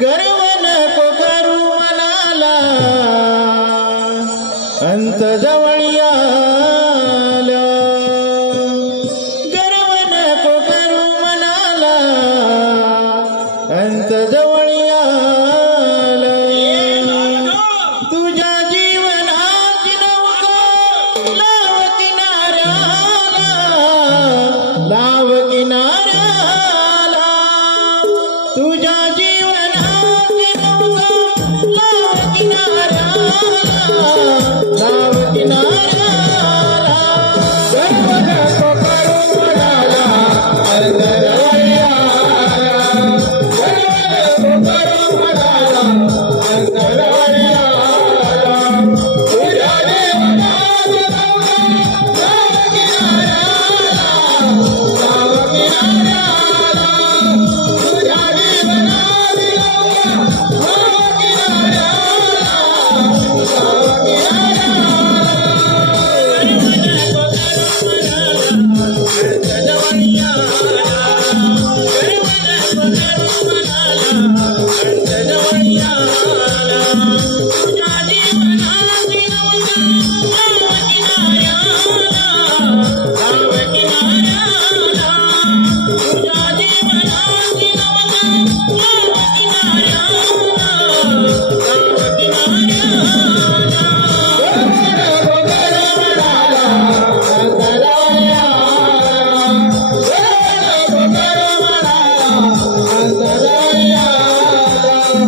गर्व नको करू मनाला. अंत जवळ आला गर्व नको करू मनाला. अंत जवळ तुझ्या जीवनाची नौका लाव किनाऱ्याला. लाव किनार